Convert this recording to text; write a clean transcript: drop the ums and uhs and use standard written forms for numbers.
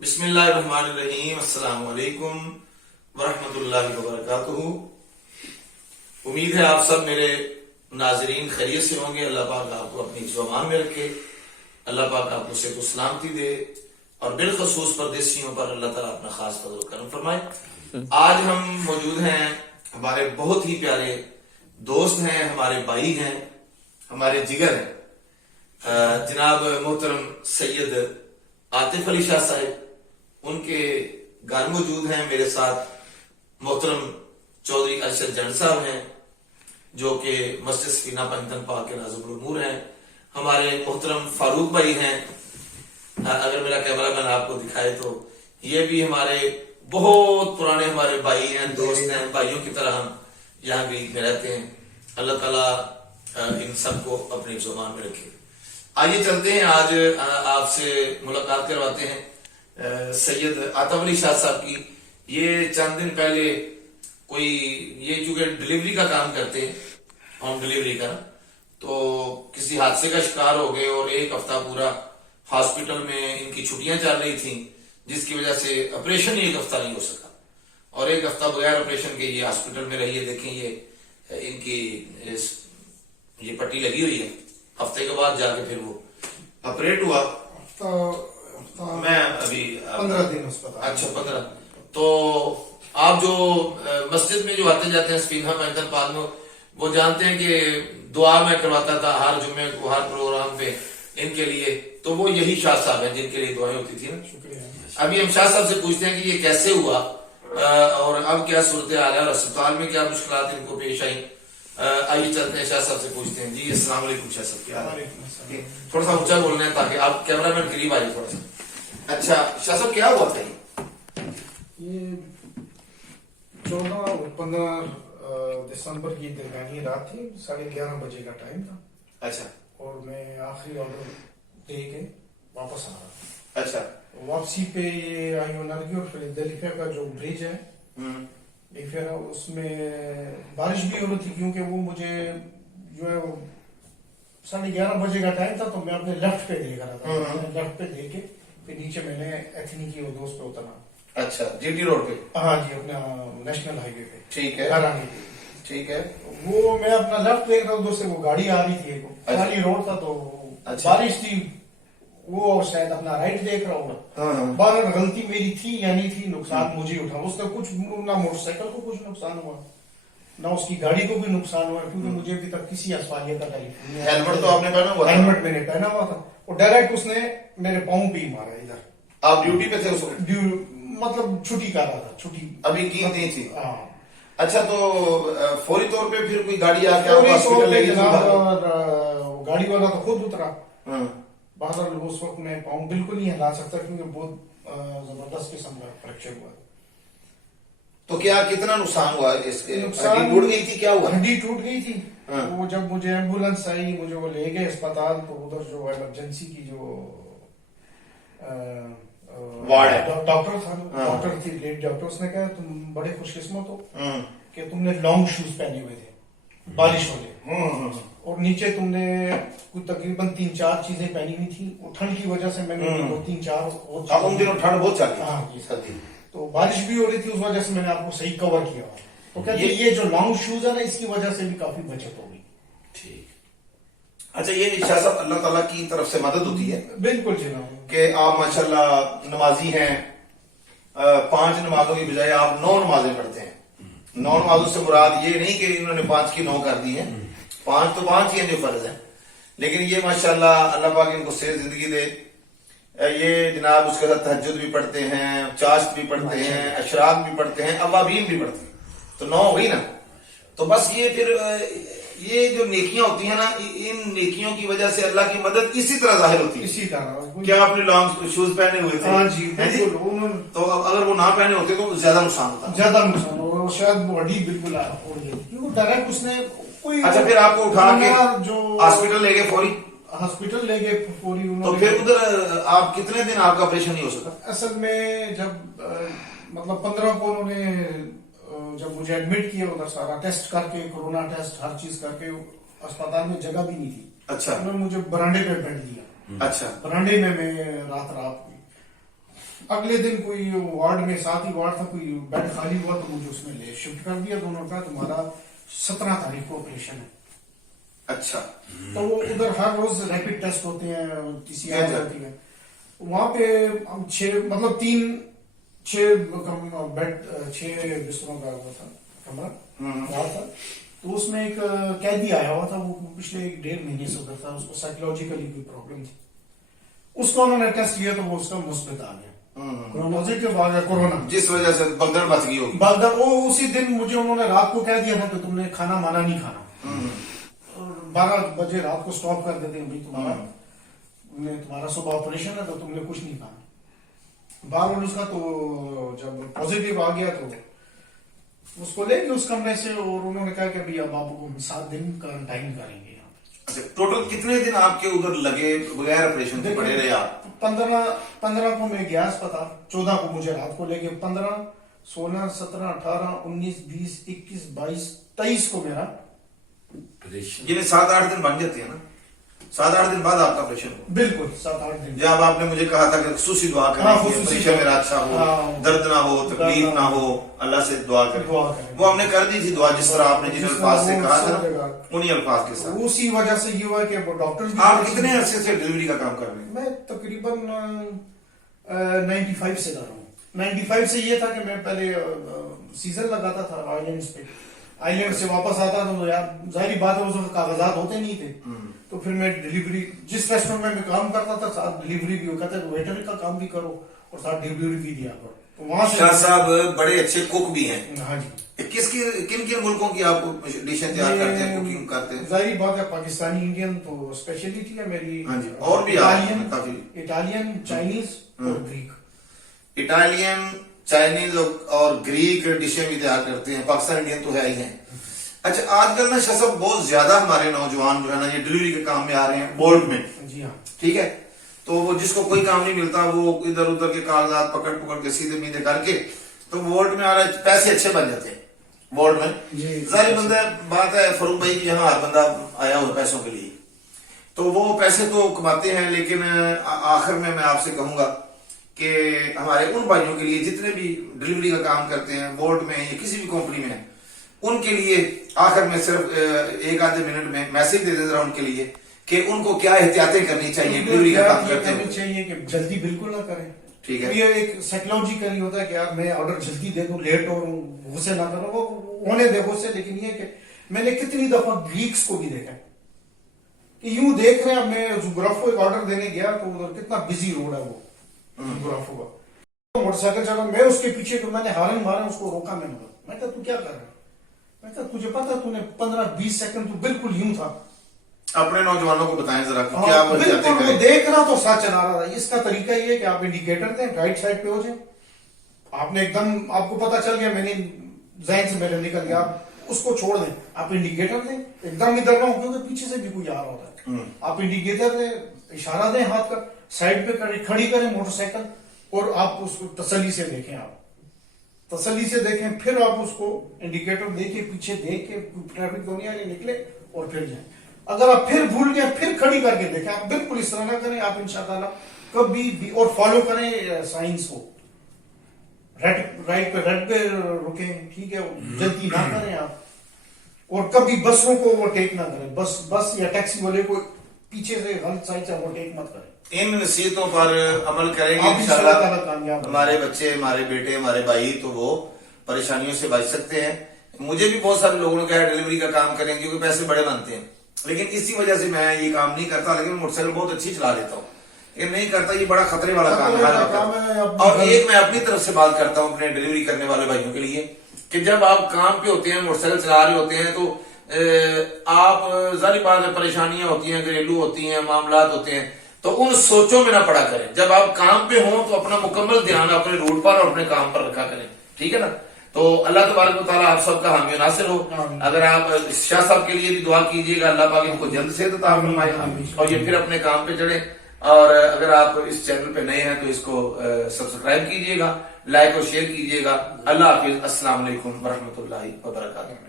بسم اللہ الرحمن الرحیم۔ السلام علیکم ورحمۃ اللہ وبرکاتہ۔ امید ہے آپ سب میرے ناظرین خیریت سے ہوں گے۔ اللہ پاک آپ کو اپنی زبان میں رکھے، اللہ پاک آپ کو صحت و سلامتی دے، اور بالخصوص پردیسیوں پر اللہ تعالیٰ اپنا خاص فضل و کرم فرمائے۔ آج ہم موجود ہیں، ہمارے بہت ہی پیارے دوست ہیں، ہمارے بھائی ہیں، ہمارے جگر ہیں، جناب محترم سید عاطف علی شاہ صاحب، ان کے گھر موجود ہیں۔ میرے ساتھ محترم چودھری ارشد جنڈ صاحب ہیں، جو کہ مسجد سکینہ پنجتن پاک کے ناظم الامور ہیں۔ ہمارے محترم فاروق بھائی ہیں، اگر میرا کیمرہ مین آپ کو دکھائے تو یہ بھی ہمارے بہت پرانے ہمارے بھائی ہیں، دوست ہیں، بھائیوں کی طرح ہم یہاں گریج میں رہتے ہیں۔ اللہ تعالیٰ ان سب کو اپنی زبان میں رکھے۔ آئیے چلتے ہیں، آج آپ سے ملاقات کرواتے ہیں سید عاطف علی شاہ صاحب کی۔ یہ چند دن پہلے یہ چونکہ ڈلیوری کا کام کرتے ہیں، ہوم ڈلیوری کا، تو کسی حادثے کا شکار ہو گئے اور ایک ہفتہ پورا ہاسپٹل میں ان کی چھٹیاں چل رہی تھیں، جس کی وجہ سے آپریشن ہی ایک ہفتہ نہیں ہو سکا، اور ایک ہفتہ بغیر آپریشن کے یہ ہاسپٹل میں رہی ہے۔ دیکھیں یہ ان کی یہ پٹی لگی ہوئی ہے، ہفتے کے بعد جا کے پھر وہ آپریٹ ہوا۔ میں ابھی 15 دن اسپتال۔ اچھا 15۔ تو آپ جو مسجد میں جو آتے جاتے ہیں سکینہ پنجتن پاک میں، وہ جانتے ہیں کہ دعا میں کرواتا تھا ہر جمعے کو، ہر پروگرام پہ ان کے لیے، تو وہ یہی شاہ صاحب ہیں جن کے لیے دعائیں ہوتی تھی نا۔ شکریہ۔ ابھی ہم شاہ صاحب سے پوچھتے ہیں کہ یہ کیسے ہوا، اور اب کیا صورتحال ہے، اور اسپتال میں کیا مشکلات ان کو پیش آئیں۔ آئیے چلتے ہیں، شاہ صاحب سے پوچھتے ہیں۔ جی السلام علیکم شاہ صاحب، کیا حال ہے؟ تھوڑا سا اونچا بولنا ہے تاکہ آپ کیمرہ مین قریب آئیے تھوڑا سا۔ اچھا شاہ صاحب، کیا ہوا تھا یہ 14 اور 15 دسمبر کی درمیانی رات تھی، 11:30 بجے کا ٹائم تھا، اچھا اور میں آخری آرڈر دے کے واپس آ رہا تھا۔ اچھا واپسی پہ یہ آئیونرگی اور فیلڈیلفیا کا جو برج ہے، پھر اس میں بارش بھی ہو رہی تھی، کیونکہ وہ مجھے جو ہے وہ 11:30 بجے کا ٹائم تھا، تو میں اپنے لیفٹ پہ دیکھ رہا تھا۔ لیفٹ پہ دیکھ کے پھر نیچے میں نے ایتھنی کی ادوس پہ اترا۔ اچھا جی ٹی روڈ پہ؟ ہاں جی، اپنا نیشنل ہائی وے پہ۔ ٹھیک ہے، گھر آنے کے لیے۔ ٹھیک ہے۔ وہ میں اپنا لیفٹ دیکھ رہا ہوں، ادھر سے وہ گاڑی آ رہی تھی، خالی روڈ تھا، تو بارش تھی، وہ شاید اپنا رائٹ دیکھ رہا ہوگا۔ بہرحال غلطی میری تھی یا نہیں تھی، نقصان مجھے اٹھا۔ اس کا کچھ نہ موٹر سائیکل کو کچھ نقصان ہوا، نہ اس کی گاڑی کو بھی نقصان ہوا، کیونکہ مجھے ابھی تک کسی اسفالیت کا ٹیلیفون نہیں۔ ہیلمٹ تو آپ نے پہنا ہوا تھا؟ ہیلمٹ میں نے پہنا ہوا تھا، اور ڈائریکٹ اس نے میرے پاؤں پہ ہی مارا ادھر۔ آپ ڈیوٹی پہ تھے اس وقت؟ مطلب چھٹی کر رہا تھا، چھٹی ابھی کی نہیں تھی؟ ہاں۔ اچھا، تو فوری طور پہ پھر کوئی گاڑی آ کے فوری طور ہاسپٹل پہ لے گئی؟ جناب گاڑی والا تو خود اترا۔ بہرحال اس وقت میں پاؤں بالکل نہیں ہلا سکتا، کیونکہ بہت زبردست قسم کا فریکچر ہوا۔ تو کیا کتنا نقصان ہوا اس کے؟ نقصان ہڈی ٹوٹ گئی تھی؟ کیا ہوا؟ ہڈی ٹوٹ گئی تھی۔ وہ جب مجھے ایمبولینس آئی، مجھے وہ لے گئے اسپتال، تو ادھر جو ایمرجنسی کی جو وارڈ ہے، ڈاکٹر تھا، ڈاکٹر تھی، لیڈ ڈاکٹر، اس نے کہا تم بڑے خوش قسمت ہو کہ تم نے لانگ شوز پہنے ہوئے تھے، بارش والے، اور نیچے تم نے کچھ تقریباً 3-4 چیزیں پہنی ہوئی تھی۔ وہ ٹھنڈ کی وجہ سے میں نے 2-3-4 ان دنوں ٹھنڈ بہت چلتی ہاں جی، تھی، تو بارش بھی ہو رہی تھی، اس وجہ سے میں نے آپ کو صحیح کور کیا۔ تو کہتے ہیں یہ جو لانگ شوز ہے نا، اس کی وجہ سے بھی کافی بچت ہوگی۔ ٹھیک۔ اچھا، یہ شاہ صاحب اللہ تعالیٰ کی طرف سے مدد ہوتی ہے بالکل جناب، کہ آپ ماشاءاللہ نمازی ہیں، 5 نمازوں کی بجائے آپ 9 نمازیں پڑھتے ہیں۔ 9 نمازوں سے مراد یہ نہیں کہ انہوں نے 5 کی 9 کر دی ہیں، 5 تو 5 ہی ہیں جو فرض ہیں، لیکن یہ ماشاءاللہ اللہ پاک ان کو صحت زندگی دے۔ یہ جناب اس کے ساتھ تہجد بھی پڑھتے ہیں، چاشت بھی پڑھتے ہیں، اشراق بھی پڑھتے ہیں، اوابین بھی پڑھتے ہیں، تو 9 ہوئی نا۔ تو بس یہ پھر یہ جو نیکیاں ہوتی ہیں نا، ان نیکیوں کی وجہ سے اللہ کی مدد اسی طرح ظاہر ہوتی ہے۔ اسی طرح کیا آپ نے لانگ شوز پہنے ہوئے تھے؟ ہاں جی بالکل، تو اگر وہ نہ پہنے ہوتے تو زیادہ نقصان ہوتا۔ زیادہ نقصان ہوا، اور شاید باڈی بالکل اڑ گئی، کیونکہ ڈائریکٹ اس نے کوئی۔ اچھا، پھر آپ کو اٹھا کے جو ہاسپٹل لے گئے فوری؟ ہاسپٹل لے گئے فوری۔ تو پھر ادھر آپ کتنے دن آپ کا آپریشن نہیں ہو سکا؟ اصل میں جب مطلب 15 کو انہوں نے جب مجھے ایڈمٹ کیا، ادھر سارا ٹیسٹ کر کے، کورونا ٹیسٹ ہر چیز کر کے، اسپتال میں جگہ بھی نہیں تھی۔ اچھا، انہوں نے مجھے برانڈے پہ بیٹھ دیا۔ اچھا، برانڈے میں رات अगले दिन कोई वार्ड में, साथ ही वार्ड था, कोई बेड खाली हुआ तो मुझे उसमें ले शिफ्ट कर दिया। तो उन्होंने कहा तुम्हारा 17 तारीख को ऑपरेशन है। अच्छा। तो वो उधर हर रोज रैपिड टेस्ट होते हैं, PCR होती है वहां पे। हम 6 मतलब 6 बेड 6 बिस्तरों का वो था कमरा वहां था। तो उसमें एक कैदी आया हुआ था, वो पिछले 1.5 महीने से उधर था, उसको साइकोलॉजिकली कोई प्रॉब्लम थी। उसको उन्होंने टेस्ट किया तो वो उसका मुस्बित आ गया, पॉजिटिव आ गया कोरोना, जिस वजह से बगदड़ मच गई होगी। बगदड़। वो उसी दिन मुझे उन्होंने रात को कह दिया था कि तुमने खाना माना नहीं खाना, 12 बजे रात को स्टॉप कर देते हैं भाई तुम्हारा सुबह ऑपरेशन है तो तुमने कुछ नहीं खाना। बार उसका तो जब पॉजिटिव आ गया तो उसको ले गए उस कमरे से, और उन्होंने कहा कि भाई अब आपको 7 दिन क्वारंटाइन करेंगे यहाँ पे। अच्छा, टोटल कितने दिन आपके उधर लगे बगैर ऑपरेशन के पड़े रहे आप? 15 को मैं गया अस्पताल, 14 को मुझे रात को लेके 15, 16, 17, 18, 19, 20, 21, 22, 23 को मेरा ये 7-8 दिन बन जाते हैं ना। 7-8 दिन बाद आपका ऑपरेशन हो। बिल्कुल 7-8 दिन। जब आपने मुझे कहा था कि खुसूसी दुआ करें, ऑपरेशन मेरा अच्छा हो, दर्द ना हो, तकलीफ ना हो, अल्लाह से दुआ करें। वो हमने कर दी थी दुआ, जिस तरह आपने जिन अल्फाज से कहा था उन्हीं अल्फाज के साथ। उसी वजह से ये हुआ कि डॉक्टर। आप कितने अरसे से डिलीवरी का काम कर रहे हैं? मैं तकरीबन 95 से कर रहा हूँ। 95 से ये था कि मैं पहले सीजन लगाता था आइलैंड्स पे, आइलैंड से वापस आता था तो यार जाहिर बात है उसमें कागजात होते नहीं थे। तो फिर मैं डिलीवरी, जिस रेस्टोरेंट में मैं काम करता था साथ डिलीवरी भी, कहते वेटर का काम भी करो और साथ डिलीवरी भी दिया करो। तो वहां से शाह साहब बड़े अच्छे कुक भी हैं। हाँ जी। किन किन मुल्कों की आप डिशें तैयार करते हैं, कुकिंग करते हैं? जाहिर बात है पाकिस्तानी इंडियन तो स्पेशलिटी है मेरी। हाँ जी। और भी इटालियन, चाइनीज और ग्रीक। इटालियन, चाइनीज और ग्रीक डिशें भी तैयार करते हैं। पाकिस्तान इंडियन तो है ही है। अच्छा, आजकल ना शाह साहब बहुत ज्यादा हमारे नौजवान जो है ना ये डिलीवरी के काम में आ रहे हैं, बोल्ट में। जी हाँ। ठीक है, तो वो जिसको कोई काम नहीं मिलता वो इधर उधर के कागजात पकड़ के सीधे मीधे करके तो वोल्ट में आ रहा है, पैसे अच्छे बन जाते हैं वोल्ट में। जाहिर बंदा बात है फरूक भाई की, यहाँ हर बंदा आया हुआ पैसों के लिए, तो वो पैसे तो कमाते हैं। लेकिन आखिर में मैं आपसे कहूंगा कि हमारे उन भाइयों के लिए जितने भी डिलीवरी का काम करते हैं वोल्ट में या किसी भी कंपनी में, उनके लिए आखिर में सिर्फ 1-आधे मिनट में मैसेज दे देना उनके लिए कि उनको क्या एहतियातें करनी चाहिए डिलीवरी का काम करते हैं। चाहिए कि जल्दी बिल्कुल ना करें। ठीक है, ये एक साइकोलॉजिकली होता है कि यार मैं ऑर्डर जल्दी दे दूं, लेट हो गुस्से ना करो, वो होने दे गुस्से। लेकिन ये कि मैंने कितनी दफा ग्रीक्स को भी देखा कि यूं देख रहे हैं। मैं जुग्राफो एक ऑर्डर देने गया तो उधर कितना बिजी रोड है वो जुग्राफो का, मोटरसाइकिल चला, मैं उसके पीछे तो मैंने हारन मारा, उसको रोका मैंने। मैं कहा तू क्या कर रहा है? मैं कहा तुझे पता तूने 15-20 सेकंड तो बिल्कुल यूं था। अपने नौजवानों को बताएं जरा कि क्या वो बिल्कुल वो देख रहा तो साथ चला रहा था। इसका तरीका ये है कि आप इंडिकेटर दें, राइट साइड पे हो जाए, आपने एकदम आपको पता चल गया, मैंने जहन से मेरे निकल गया, आप उसको छोड़ दें, आप इंडिकेटर दें, एकदम इधर ना हो क्योंकि पीछे से भी कोई आ रहा होता है। आप इंडिकेटर दें, इशारा दें हाथ का, साइड पे खड़ी करें मोटरसाइकिल और आप उसको तसल्ली से देखें। आप तसल्ली से देखें, फिर आप उसको इंडिकेटर देके पीछे देख के ट्रैफिक दुनिया में निकले और फिर जाए। अगर आप फिर भूल गए फिर खड़ी करके देखें। आप बिल्कुल इस तरह ना करें, आप इंशाअल्लाह कभी भी, और फॉलो करें साइंस को, राइट पे रुकें, ठीक है, जल्दी ना करें आप। और कभी बसों को ओवरटेक ना करें, बस या टैक्सी वाले को पीछे से गलत साइड से ओवरटेक मत करें। इन नसीहतों पर अमल करेंगे इंशाअल्लाह हमारे बच्चे, हमारे बेटे, हमारे भाई तो वो परेशानियों से बच सकते हैं। मुझे भी बहुत सारे लोगों ने कहा डिलीवरी का काम करें क्योंकि पैसे बड़े बनते हैं, लेकिन इसी वजह से मैं ये काम नहीं करता। लेकिन मोटरसाइकिल बहुत अच्छी चला लेता हूँ, लेकिन नहीं करता, ये बड़ा खतरे वाला काम है। और एक मैं अपनी तरफ से बात करता हूँ अपने डिलीवरी करने वाले भाइयों के लिए कि जब आप काम पे होते हैं, मोटरसाइकिल चला रहे होते हैं, तो आप जारी बात है परेशानियां होती हैं, घरेलू होती हैं, मामला होते हैं, तो उन सोचों में ना पड़ा करें। जब आप काम पे हो तो अपना मुकम्मल ध्यान अपने रूट पर और अपने काम पर रखा करें, ठीक है ना। तो अल्लाह तबारक व तआला आप सबका हामी नासिर हो। अगर आप शाह साहब के लिए भी दुआ कीजिएगा, अल्लाह पाक इनको जल्द से अता फरमाए और ये फिर अपने काम पे चढ़े। और अगर आप इस चैनल पे नए हैं तो इसको सब्सक्राइब कीजिएगा, लाइक और शेयर कीजिएगा। अल्लाह हाफिज, अस्सलाम वालेकुम व रहमतुल्लाहि व बरकातहू।